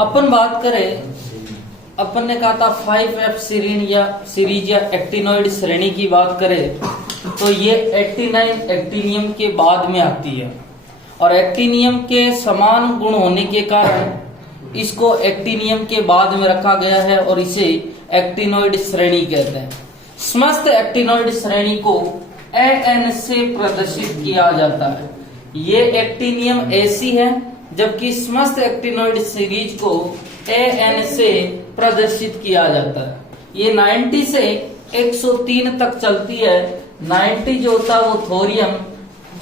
अपन बात करें, अपन ने कहा था 5F सीरीज या एक्टिनोइड श्रेणी की बात करें तो ये एक्टिनाइन एक्टिनियम के बाद में आती है और एक्टिनियम के समान गुण होने के कारण इसको एक्टिनियम के बाद में रखा गया है और इसे एक्टिनोइड श्रेणी कहते हैं। समस्त एक्टिनोइड श्रेणी को AN से प्रदर्शित किया जाता है। ये एक्टिनियम AC है, जबकि समस्त एक्टिनोइड सीरीज को AN से प्रदर्शित किया जाता है। ये 90 से 103 तक चलती है। 90 जो होता है वो थोरियम,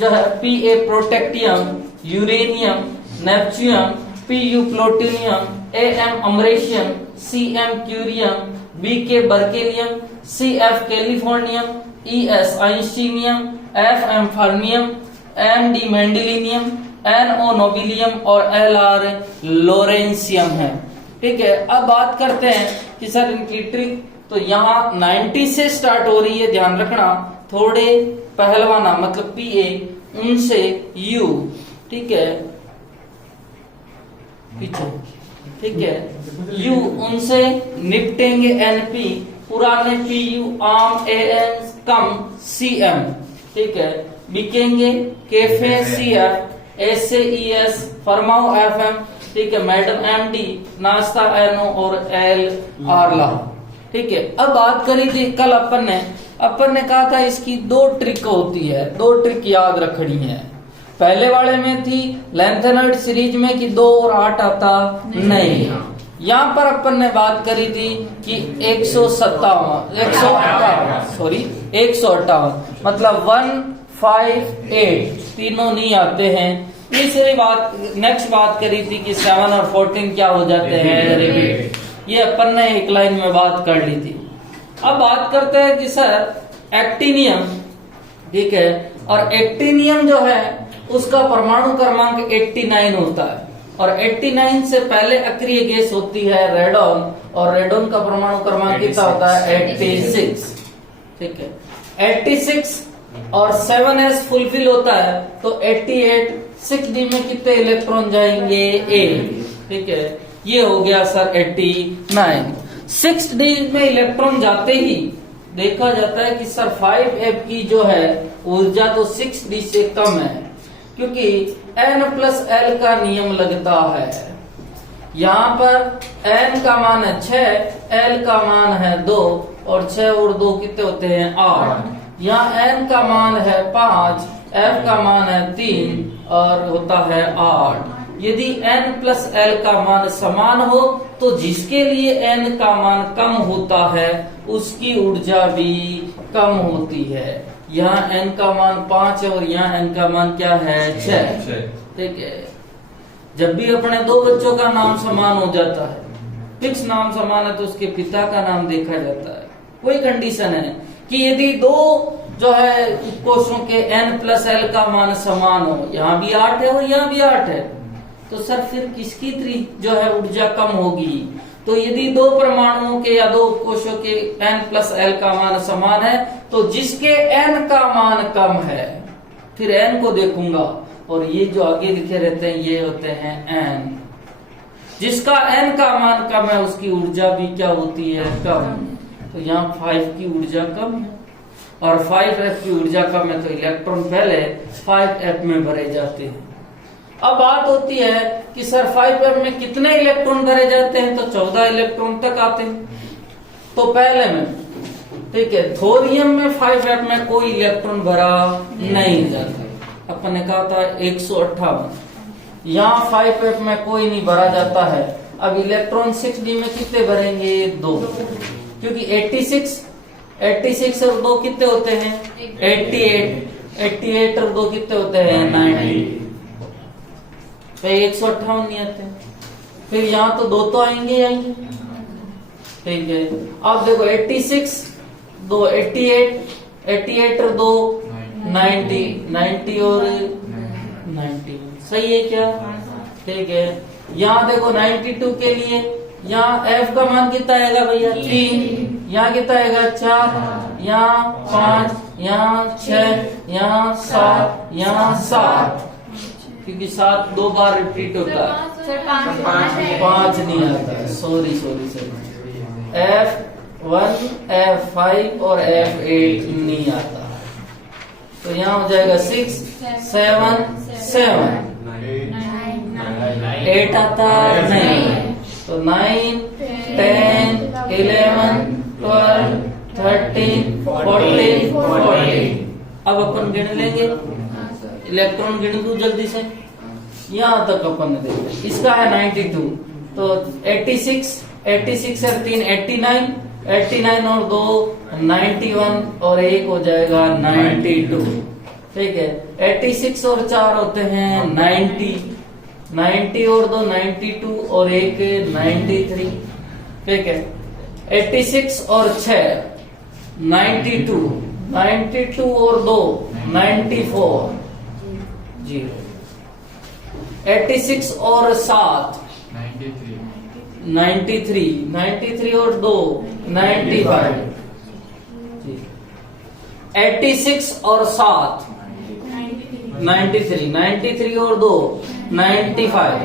जो है Pa protactinium, uranium, neptunium, Pu plutonium, Am americium, Cm curium, Bk berkelium, Cf californium, Es einsteinium, Fm fermium, Md mendelevium, No nobelium और Lr लोरेंसियम है। ठीक है, अब बात करते हैं कि सर इनकी ट्रिक। तो यहाँ 90 से स्टार्ट हो रही है, ध्यान रखना, थोड़े पहलवाना मतलब Pa उनसे U, ठीक है, पीछे, ठीक है, U उनसे निपटेंगे NP, पुराने Pu आम An कम Cm, ठीक है, बिकेंगे कैफे Cf, ऐसे Es फरमाओ Fm, ठीक है, मैडम MD, नाश्ता NO और L आरला। ठीक है, अब बात करी थी कल अपन ने कहा था इसकी दो ट्रिक होती है, दो ट्रिक याद रखनी है। पहले वाले में थी लैंथेनॉइड सीरीज में कि 2 और 8 आता नहीं। यहाँ पर अपन ने बात करी थी कि 158 मतलब 158 तीनों नहीं आते हैं। तीसरी बात, नेक्स्ट बात करी थी कि 7 और 14 क्या हो जाते हैं, रिपीट। ये अपन ने एक लाइन में बात कर ली थी। अब बात करते हैं कि सर एक्टिनियम, ठीक है, और एक्टिनियम जो है उसका परमाणु क्रमांक 89 होता है और 89 से पहले अक्रिय गैस होती है रेडोन और रेडोन का परमाणु क्रमांक कितना होता है 86। ठीक है, 86 और 7s फुलफिल होता है तो 88, 6d में कितने इलेक्ट्रॉन जाएंगे 8। ठीक है, ये हो गया सर 89। 6d में इलेक्ट्रॉन जाते ही देखा जाता है कि सर 5F की जो है ऊर्जा तो 6d से कम है, क्योंकि N+L का नियम लगता है। यहाँ पर N का मान है 6, L का मान है 2 और 6 और 2 कितने होते हैं 8। यहाँ N का मान है 5, F का मान है 3 और होता है 8। यदि N+L का मान समान हो तो जिसके लिए N का मान कम होता है उसकी ऊर्जा भी कम होती है। यहाँ N का मान 5 है और यहाँ N का मान क्या है 6। ठीक है, जब भी अपने दो बच्चों का नाम समान हो जाता है, फिक्स नाम समान है, तो उसके पिता का नाम देखा जाता है। कोई कंडीशन है कि यदि दो जो है कोशों के N+L का मान समान हो, यहाँ भी 8 है और यहाँ भी 8 है, तो सर फिर किसकी जो है ऊर्जा कम होगी। तो यदि दो परमाणुओं के या दो कोशों के N+L का मान समान है तो जिसके N का मान कम है फिर N को देखूंगा और ये जो आगे लिखे रहते हैं ये होते हैं N। जिसका N का मान कम है उसकी ऊर्जा भी क्या होती है, कम। तो यहाँ 5 की ऊर्जा कम है और 5F की ऊर्जा कम है तो इलेक्ट्रॉन पहले 5F में भरे जाते हैं। अब बात होती है कि सर 5F में कितने इलेक्ट्रॉन भरे जाते हैं, तो 14 इलेक्ट्रॉन तक आते हैं। तो पहले में, ठीक है, थोरियम में 5F में कोई इलेक्ट्रॉन भरा नहीं जाता। अपन ने कहा था 158, यहाँ 5F में कोई नहीं भरा जाता है। अब इलेक्ट्रॉन 6d में कितने भरेंगे 2, क्योंकि 86 और 2 कितने होते हैं 88 और 2 कितने होते हैं 90, तो 158 नहीं आते। फिर यहाँ तो 2 तो आएंगे। ठीक है, अब देखो 86 2 88 और 2 90 और 90 सही है क्या। ठीक है, यहाँ देखो 92 के लिए यहाँ F का मान कितना आएगा भैया 3, यहाँ कितना आएगा 4, यहाँ 5, यहाँ 6, यहाँ 7, यहाँ 7, क्योंकि 7 2 बार रिपीट होता है, सर 5 नहीं आता है, सॉरी F1 F5 और F8 नहीं आता है। तो यहाँ हो जाएगा 6 7 7, 8 आता नहीं, तो 9 10 11 12 13 14 14। अब अपन गिन लेंगे, इलेक्ट्रॉन गिन दू जल्दी से, यहाँ तक अपन ने देखा। इसका है 92, तो 86 86 और 3 89, 89 और 2 91 और 1 हो जाएगा 92। ठीक है, 86 और 4 होते हैं 90, 90 और 2 92 और 1 93। ठीक है, 86 और 6 92, 92 और 2 94 जी। 86 और 7 93, 93 और 2 95 जी। 86 और 7 93, 93 और 2 95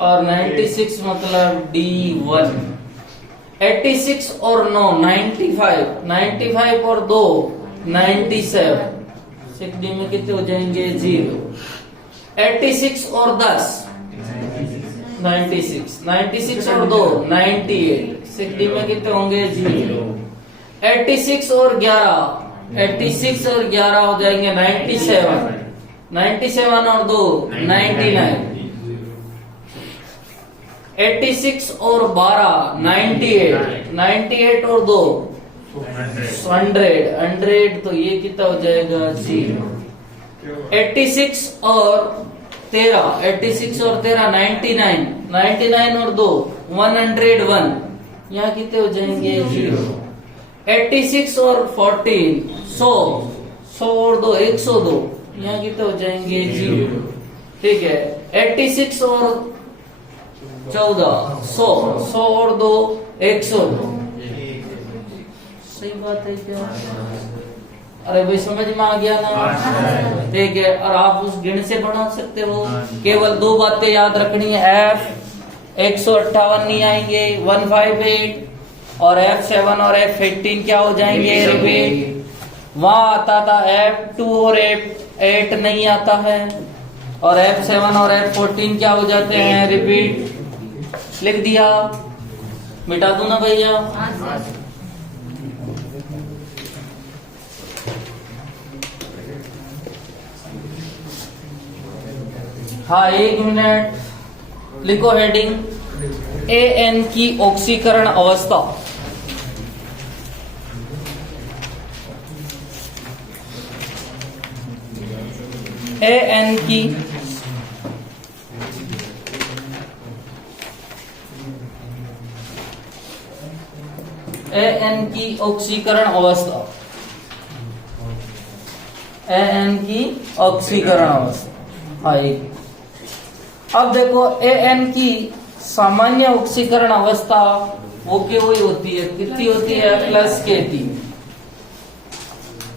और 96 मतलब D1। 86 और 9 95, 95 और 2 97, 6D में कितने हो जाएंगे 0। 86 और 10 96, 96 और 2 98, 6D में कितने होंगे 0। 86 और 11, 86 और 11 हो जाएंगे 97, 97 और 2 99। 86 और 12 98, 98 और 2 100, 100 तो ये कितना हो जाएगा 0। 86 और 13, 86 और 13 99, 99 और 2 101, यहाँ कितने हो जाएंगे 0। 86 और 14 100, 100 और 2 102, यहाँ कितने हो जाएंगे 0। ठीक है, 86 और 14 100, 100 और 2 102। सही बात है क्या? अरे भाई समझ में आ गया ना? ठीक है, और आप उस गिण से बना सकते हो। केवल 2 बातें याद रखनी है, F 158 नहीं आएंगे 158, और F7 और F18 क्या हो जाएंगे रिपीट। वहां आता था F2 और F8 नहीं आता है, और F7 और F14 क्या हो जाते हैं रिपीट। लिख दिया, मिटा दूं ना भैया? हाँ 1 मिनट, लिखो हेडिंग AN की ऑक्सीकरण अवस्था। AN की ऑक्सीकरण अवस्था, AN की ऑक्सीकरण अवस्था। हाँ एक, अब देखो AN की सामान्य ऑक्सीकरण अवस्था वो क्यों ही होती है, कितनी होती है +K3।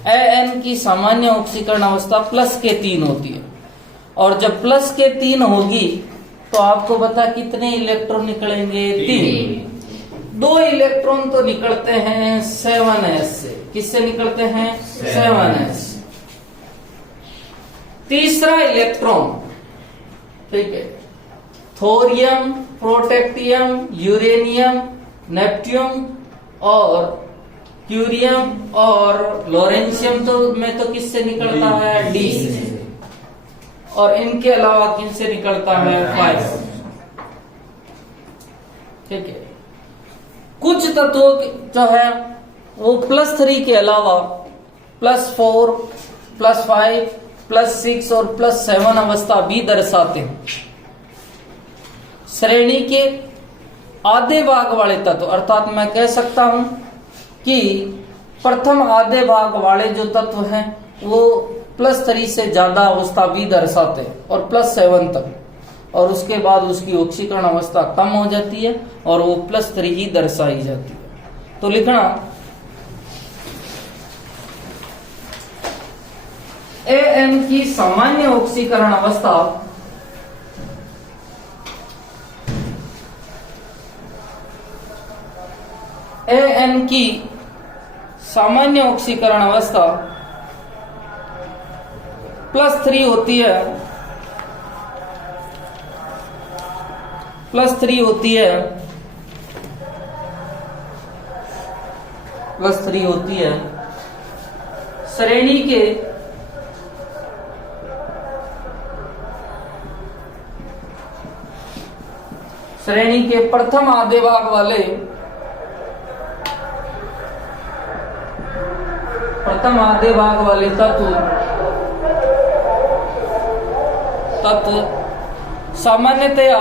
AN की सामान्य ऑक्सीकरण अवस्था +K3 होती है, और जब +K3 होगी तो आपको पता कितने इलेक्ट्रॉन निकलेंगे 3। 2 इलेक्ट्रॉन तो निकलते हैं 7s से। किससे निकलते हैं 7s। तीसरा इलेक्ट्रॉन, ठीक है, थोरियम, प्रोटेक्टियम, यूरेनियम, नेप्ट्यून और क्यूरियम और लॉरेंशियम तो में तो किससे निकलता है D से, और इनके अलावा किनसे निकलता है 5। ठीक है, कुछ तत्वों जो है वो +3 के अलावा +4, +5, +6 और +7 अवस्था भी दर्शाते हैं। श्रेणी के आधे भाग वाले तत्व, अर्थात मैं कह सकता हूं कि प्रथम आधे भाग वाले जो तत्व हैं वो +3 से ज्यादा अवस्था भी दर्शाते हैं, और +7 तक, और उसके बाद उसकी ऑक्सीकरण अवस्था कम हो जाती है और वो +3 ही दर्शाई जाती है। तो लिखना एन की सामान्य ऑक्सीकरण अवस्था एन की सामान्य ऑक्सीकरण अवस्था +3 होती है, +3 होती है, +3 होती है श्रेणी के प्रथम आधे भाग वाले तत्व सामान्यतया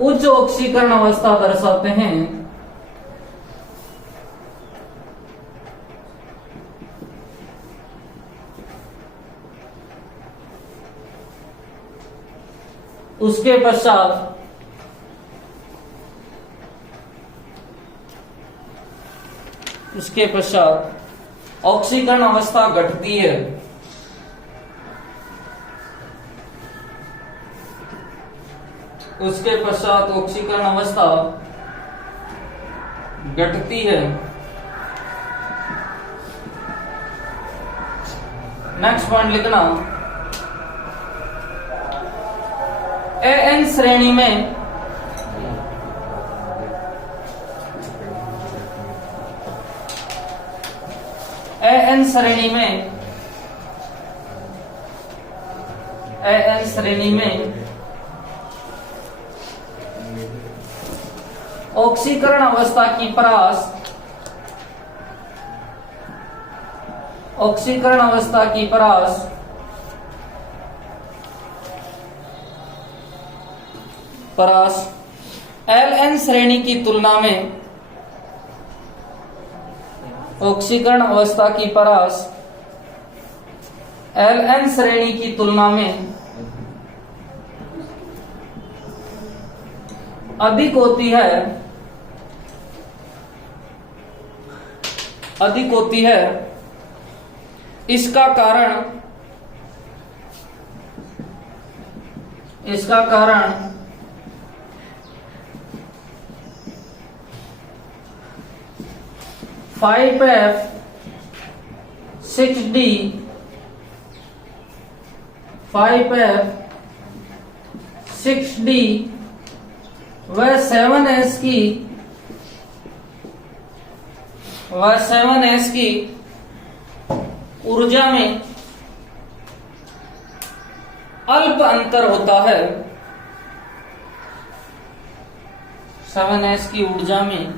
उच्च ऑक्सीकरण अवस्था दर्शाते हैं। उसके पश्चात ऑक्सीकरण अवस्था घटती है। उसके पश्चात ऑक्सीकरण अवस्था घटती है। नेक्स्ट पॉइंट लिखना, एन श्रेणी में ऑक्सीकरण अवस्था की परास LN श्रेणी की तुलना में ऑक्सीकरण अवस्था की परास LN श्रेणी की तुलना में अधिक होती है। इसका कारण 5F6D 5F6D व 7S की ऊर्जा में अल्प अंतर होता है। 7S की ऊर्जा में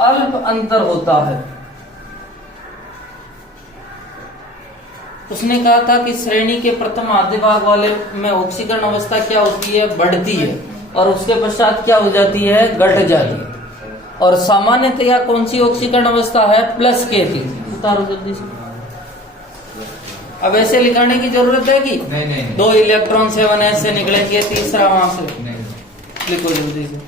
अल्प अंतर होता है। उसने कहा था कि श्रेणी के प्रथम आधे भाग वाले में ऑक्सीकरण अवस्था क्या होती है, बढ़ती है, और उसके पश्चात क्या हो जाती है, घट जाती है। और सामान्यतया कौन सी ऑक्सीकरण अवस्था है, +K थी। उतारो जल्दी से। अब ऐसे लिखाने की जरूरत है कि नहीं। 2 इलेक्ट्रॉन 7S से निकलेंगे, तीसरा वहां से लिखो जल्दी से।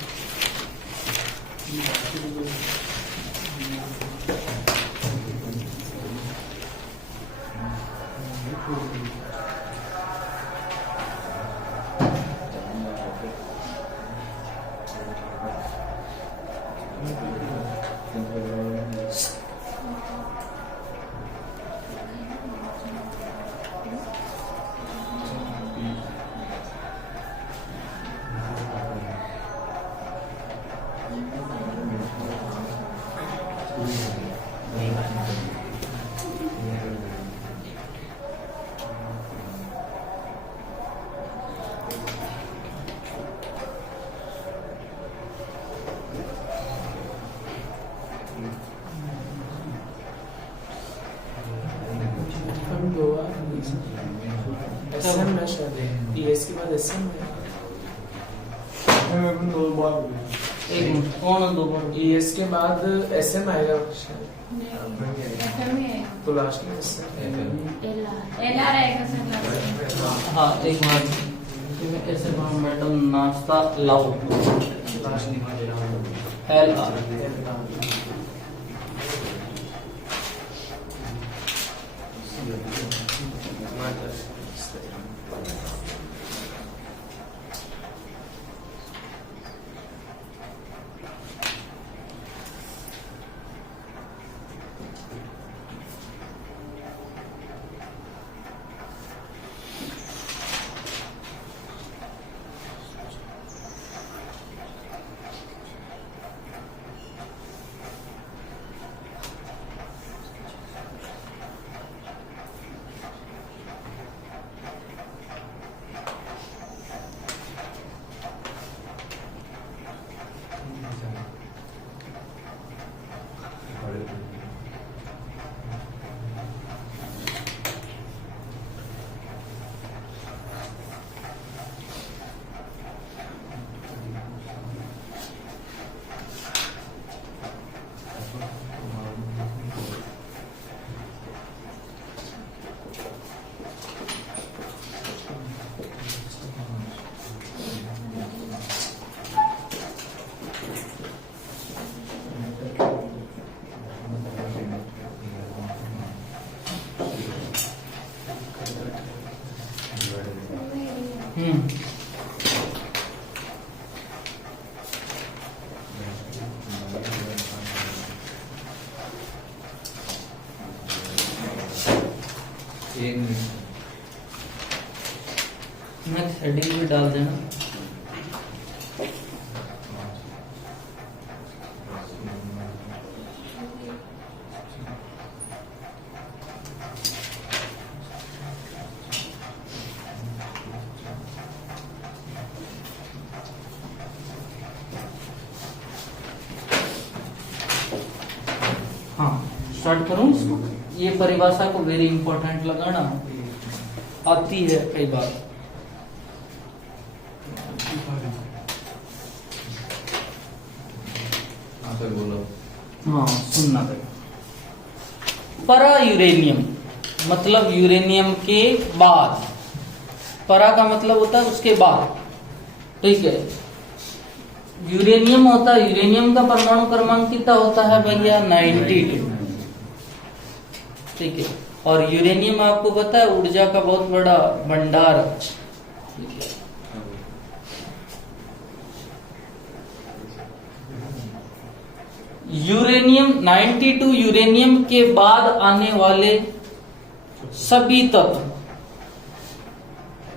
इसके बाद SM है। ES के बाद SM आएगा तो लास्ट में हाँ एक बार ऐसे मैडम नाश्ता लाओ। LR। नेक्स्ट हेडिंग भी डाल देना। हाँ, स्टार्ट करूं इसको। ये परिभाषा को वेरी इंपॉर्टेंट लगाना, आती है कई बार। हाँ, सुनना पड़ेगा। परा यूरेनियम मतलब यूरेनियम के बाद, परा का मतलब होता है उसके बाद, ठीक है। यूरेनियम होता है, यूरेनियम का परमाणु क्रमांक कितना होता है भैया? 92, ठीक है। और यूरेनियम आपको पता है ऊर्जा का बहुत बड़ा भंडार, ठीक है। यूरेनियम 92 यूरेनियम के बाद आने वाले सभी तत्व,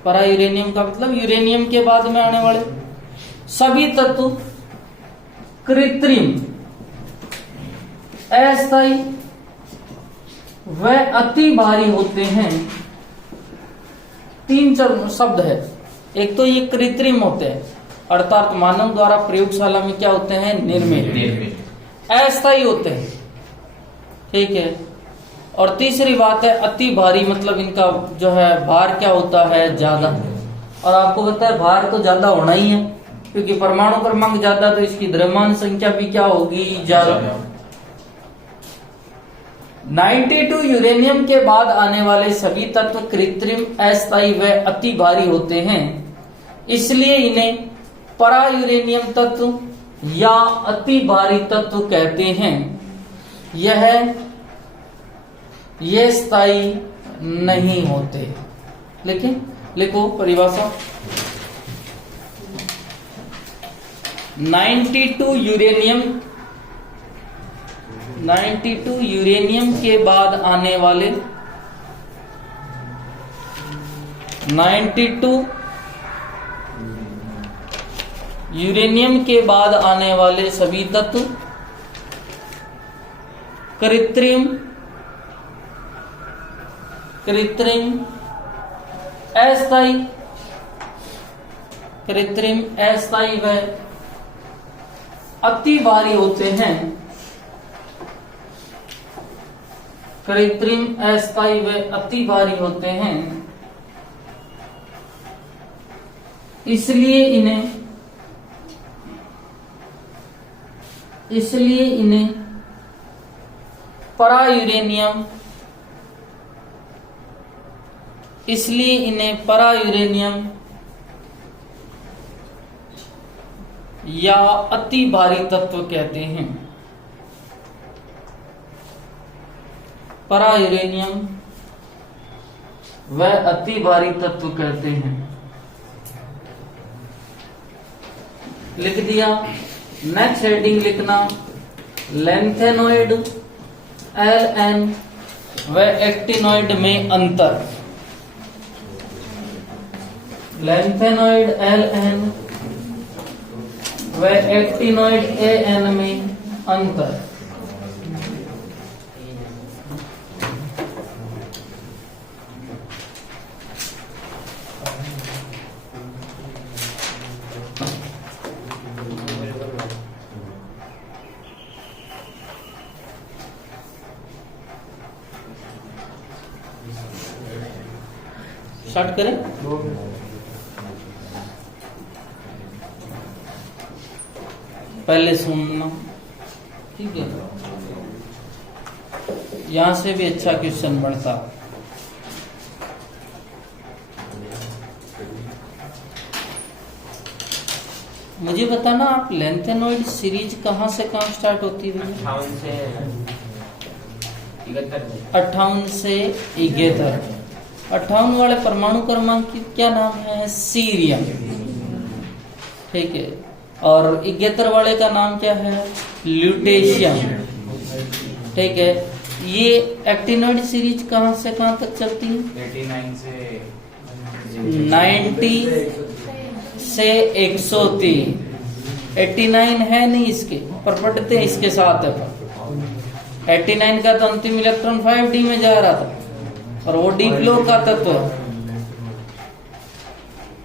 परा यूरेनियम का मतलब यूरेनियम के बाद में आने वाले सभी तत्व कृत्रिम, अस्थायी व अति भारी होते हैं। तीन शब्द है। एक तो ये कृत्रिम होते हैं, अर्थात मानव द्वारा प्रयोगशाला में क्या होते हैं? निर्मित। अस्थायी होते हैं, ठीक है। और तीसरी बात है अति भारी, मतलब इनका जो है भार क्या होता है? ज्यादा। और आपको पता है भार तो ज्यादा होना ही है, क्योंकि परमाणु क्रमांक ज्यादा तो इसकी द्रव्यमान संख्या भी क्या होगी? ज्यादा। 92 यूरेनियम के बाद आने वाले सभी तत्व कृत्रिम, अस्थायी व अति भारी होते हैं, इसलिए इन्हें परा यूरेनियम तत्व या अति भारी तत्व कहते हैं। ये स्थायी नहीं होते। लेकिन लिखो परिभाषा। 92 यूरेनियम के बाद आने वाले 92 यूरेनियम के बाद आने वाले सभी तत्व कृत्रिम, अस्थायी व अति भारी होते हैं। कृत्रिम, अस्थायी व अति भारी होते हैं, इसलिए इन्हें परा यूरेनियम या अति भारी तत्व कहते हैं। परा यूरेनियम वह अति भारी तत्व कहते हैं। लिख दिया। नेक्स्ट हेडिंग लिखना लैंथेनॉइड Ln व एक्टिनॉइड में अंतर। लैंथेनॉइड Ln व एक्टिनॉइड An में अंतर। स्टार्ट करें। पहले सुनना, ठीक है। यहां से भी अच्छा क्वेश्चन बनता। मुझे बताना आप लैंथेनॉइड सीरीज कहां से कहां स्टार्ट होती है? 58 से 71। 58 वाले परमाणु क्रमांक की क्या नाम है? सीरियम, ठीक है। और 71 वाले का नाम क्या है? ल्यूटेशियम, ठीक है। ये एक्टिनॉइड सीरीज कहां से कहां तक चलती है? 89 से 90 से 103। 89 है नहीं इसके, पर पढ़ते इसके साथ है। 89 का तो अंतिम इलेक्ट्रॉन 5d में जा रहा था और वो डी फ्लो का तत्व है।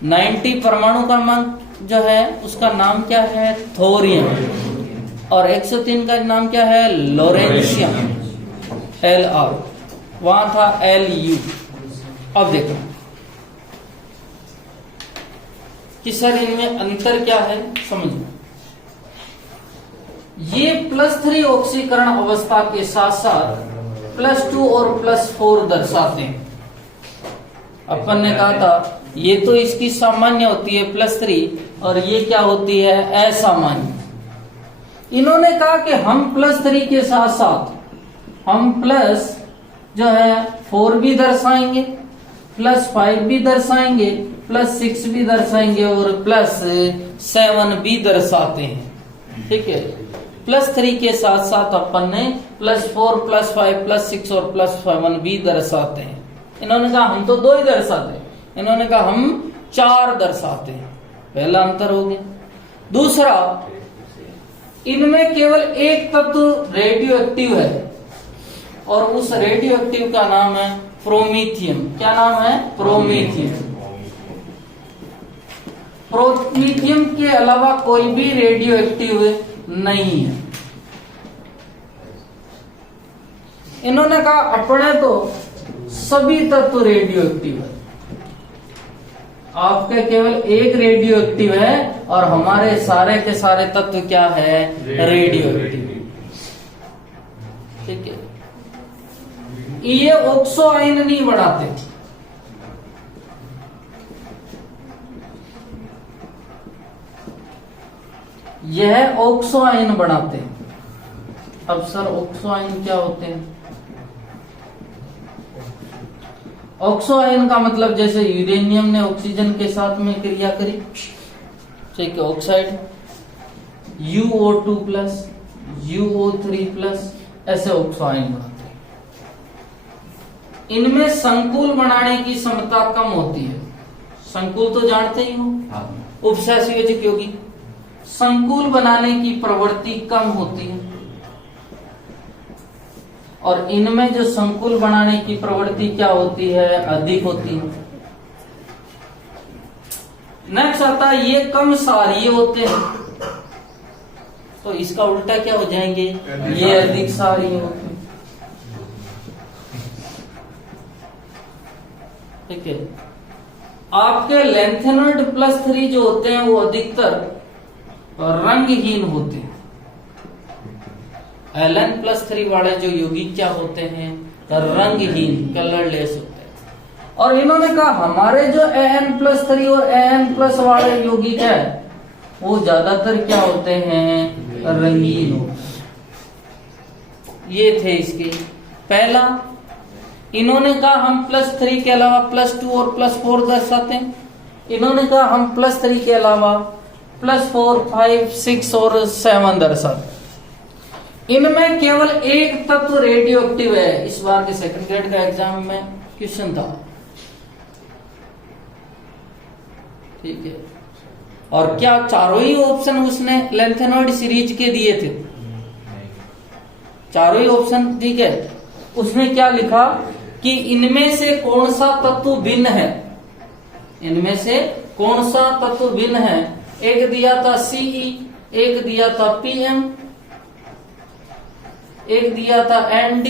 90 परमाणु क्रमांक जो है उसका नाम क्या है? थोरियम। और 103 का नाम क्या है? लोरेंशियम, Lr। वहां था Lu। अब देखो कि सर इनमें अंतर क्या है, समझो। ये +3 ऑक्सीकरण अवस्था के साथ साथ +2 और +4 दर्शाते हैं। अपन ने कहा था ये तो इसकी सामान्य होती है +3 और ये क्या होती है? असामान्य। इन्होंने कहा कि हम +3 के साथ साथ हम प्लस जो है 4 भी दर्शाएंगे, +5 भी दर्शाएंगे, +6 भी दर्शाएंगे और +7 भी दर्शाते हैं, ठीक है। +3 के साथ साथ अपन ने +4, +5, +6 और +7 भी दर्शाते हैं। इन्होंने कहा हम तो 2 ही दर्शाते हैं, इन्होंने कहा हम 4 दर्शाते हैं। पहला अंतर हो गया। दूसरा, इनमें केवल एक तत्व रेडियो एक्टिव है और उस रेडियो एक्टिव का नाम है प्रोमीथियम। क्या नाम है? प्रोमीथियम। प्रोमीथियम के अलावा कोई भी रेडियो एक्टिव नहीं है। इन्होंने कहा अपने तो सभी तत्व रेडियो एक्टिव है, आपके केवल एक रेडियो एक्टिव है और हमारे सारे के सारे तत्व क्या है? रेडियो एक्टिव, ठीक है। ये ऑक्सो आयन नहीं बढ़ाते, यह ऑक्सो आयन बनाते हैं। अब सर ऑक्सो आयन क्या होते हैं? ऑक्सो आयन का मतलब जैसे यूरेनियम ने ऑक्सीजन के साथ में क्रिया करी, ठीक है, oxide UO2 plus UO3 plus, ऐसे ऑक्सो आयन बनाते हैं। इनमें संकुल बनाने की क्षमता कम होती है। संकुल तो जानते ही हो, उपसहसंयोजक यौगिक, संकुल बनाने की प्रवृत्ति कम होती है और इनमें जो संकुल बनाने की प्रवृत्ति क्या होती है? अधिक होती है। नेक्स्ट आता है ये कम सारीय होते हैं, तो इसका उल्टा क्या हो जाएंगे? ये अधिक सारीय होते हैं, ठीक है। आपके लैंथेनॉइड +3 जो होते हैं वो अधिकतर रंगहीन होते हैं। Ln+3 वाले जो यौगिक क्या होते हैं? रंगहीन, कलरलेस होते हैं। और इन्होंने कहा हमारे जो An+3 और An+ वाले यौगिक है वो ज्यादातर क्या होते हैं, रंगीन होते हैं। ये थे इसके। पहला, इन्होंने कहा हम +3 के अलावा +2 और +4 दर्शाते हैं। इन्होंने कहा हम +3 के अलावा +4, 5, 6 और 7 दर्शाते हैं। इनमें केवल एक तत्व रेडियो एक्टिव है। इस बार के सेकंड ग्रेड का एग्जाम में क्वेश्चन था, ठीक है। और क्या चारों ही ऑप्शन उसने लेंथेनॉइड सीरीज के दिए थे? चारों ही ऑप्शन, ठीक है। उसने क्या लिखा कि इनमें से कौन सा तत्व भिन्न है, इनमें से कौन सा तत्व भिन्न है। एक दिया था Ce, एक दिया था Pm, एक दिया था Nd,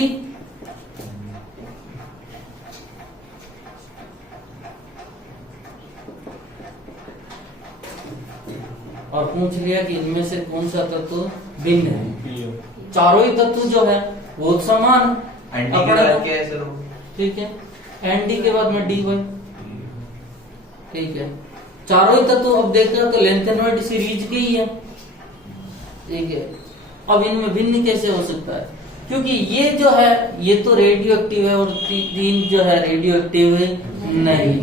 और पूछ लिया कि इनमें से कौन सा तत्व भिन्न है। चारों ही तत्व जो है वो समान है, ठीक है। Nd के बाद में dy, ठीक है। चारों ही तत्व अब देखते तो लेंथेनॉइड सीरीज के ही है, ठीक है। अब इनमें भिन्न कैसे हो सकता है, क्योंकि ये जो है ये तो रेडियो एक्टिव है और तीन जो है रेडियो एक्टिव नहीं।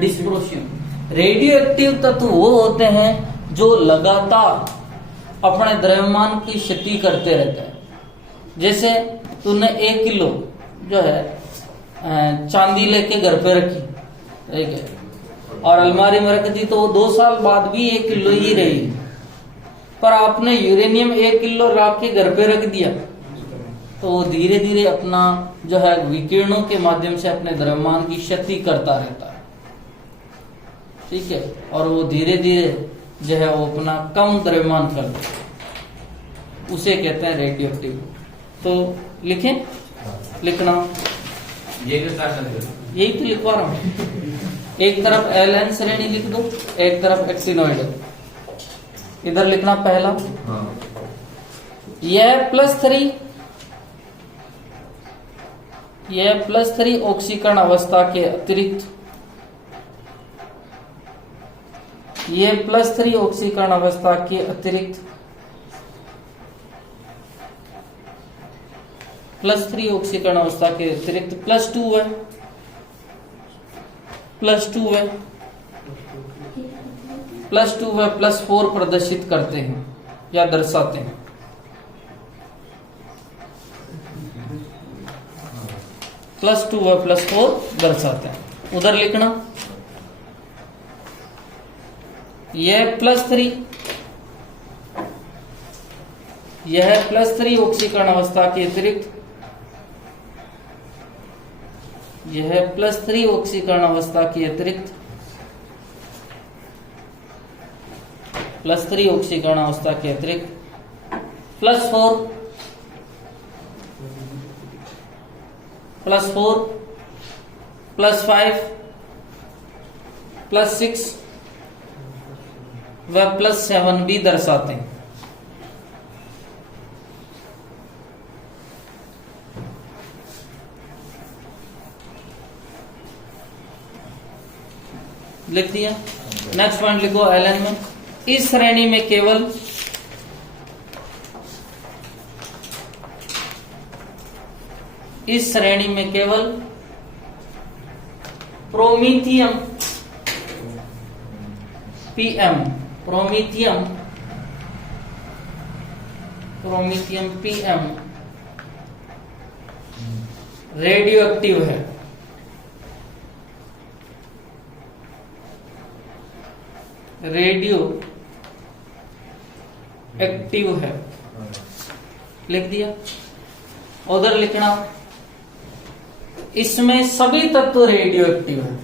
डिस्प्रोशन, रेडियो एक्टिव तत्व वो होते हैं जो लगातार अपने द्रव्यमान की क्षति करते रहते हैं। जैसे तूने 1 किलो जो है चांदी लेके घर पे रखी, ठीक है, और अलमारी में रख दी, तो वो 2 साल बाद भी 1 किलो ही रही। पर आपने यूरेनियम 1 किलो रख के घर पे रख दिया, तो वो धीरे धीरे अपना जो है विकिरणों के माध्यम से अपने द्रव्यमान की क्षति करता रहता है, ठीक है। और वो धीरे धीरे जो है वो अपना कम द्रव्यमान कर देता है, उसे कहते हैं रेडियो एक्टिव। तो लिखें, लिखना यही तो लिखवा रहा हूं। एक तरफ Ln श्रेणी लिख दो, एक तरफ एक्टिनोइड। इधर लिखना पहला, यह +3, यह +3 ऑक्सीकरण अवस्था के अतिरिक्त, यह +3 ऑक्सीकरण अवस्था के अतिरिक्त +3 ऑक्सीकरण अवस्था के अतिरिक्त +2 है, +2 है, +2 व +4 प्रदर्शित करते हैं या दर्शाते हैं। +2 व +4 दर्शाते हैं। उधर लिखना, यह +3, यह +3 ऑक्सीकरण अवस्था के अतिरिक्त, यह +3 ऑक्सीकरण अवस्था के अतिरिक्त, +3 ऑक्सीकरण अवस्था के अतिरिक्त +4, +4, +5, +6 व +7 भी दर्शाते हैं। लिख दिया। नेक्स्ट पॉइंट लिखो Ln में, इस श्रेणी में केवल इस श्रेणी में केवल promethium Pm, promethium Pm radio active है। रेडियो एक्टिव है, लिख दिया। उधर लिखना, इसमें सभी तत्व रेडियो एक्टिव है,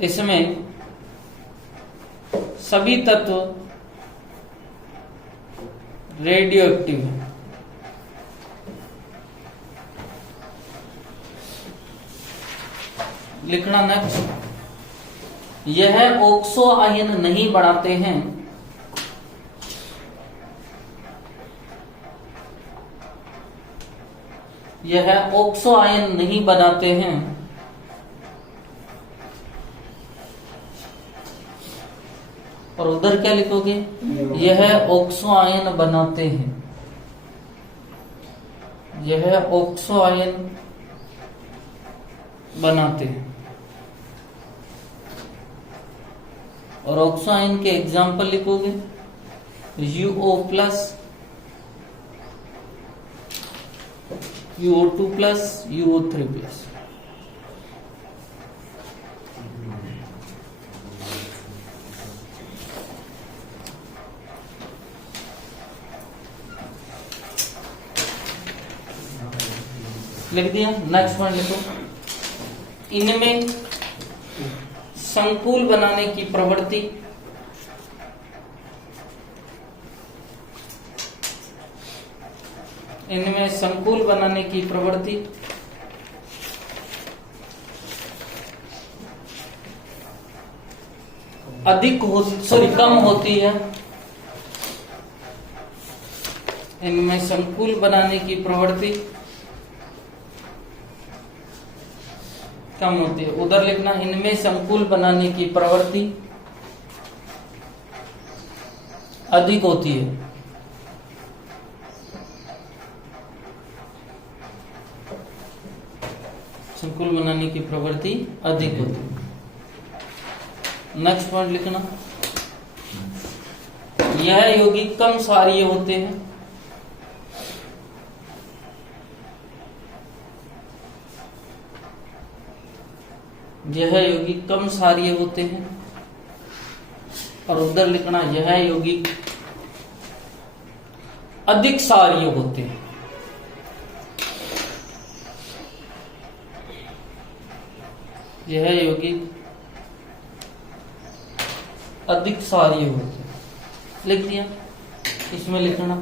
इसमें सभी तत्व रेडियो एक्टिव है। लिखना नेक्स्ट, यह ऑक्सो आयन नहीं बनाते हैं, यह ऑक्सो आयन नहीं बनाते हैं और उधर क्या लिखोगे? यह ऑक्सो आयन बनाते हैं, यह ऑक्सो आयन बनाते हैं। और ऑक्सो आयन के एग्जाम्पल लिखोगे UO plus, UO2 plus, UO3 plus. लिख दिया। नेक्स्ट वन लिखो, इनमें संकुल बनाने की प्रवृत्ति, इनमें संकुल बनाने की प्रवृत्ति अधिक हो, सॉरी कम होती है, इनमें संकुल बनाने की प्रवृत्ति कम होती है। उधर लिखना, इनमें संकुल बनाने की प्रवृत्ति अधिक होती है। संकुल बनाने की प्रवृत्ति अधिक होती है। नेक्स्ट पॉइंट लिखना, यह यौगिक कम क्षारीय होते हैं, यह यौगिक कम क्षारीय होते हैं। और उधर लिखना, यह यौगिक अधिक क्षारीय होते हैं, यह यौगिक अधिक क्षारीय होते हैं। लिख दिया। इसमें लिखना,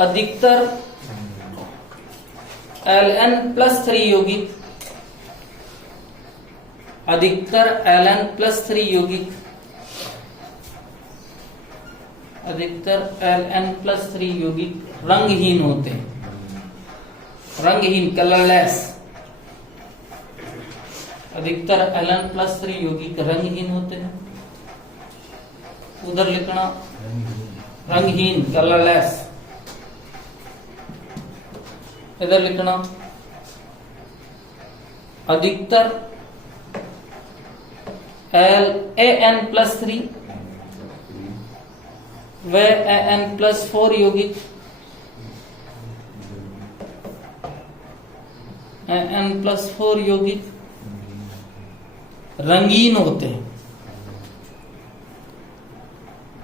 अधिकतर Ln+3 यौगिक, अधिकतर Ln+3 यौगिक, अधिकतर Ln+3 यौगिक रंगहीन होते हैं, रंगहीन, कलरलेस। अधिकतर Ln+3 यौगिक रंगहीन होते हैं। उधर लिखना, रंगहीन, कलरलेस। इधर लिखना, अधिकतर An+3 व An+4 यौगिक, An+4 यौगिक रंगीन होते हैं,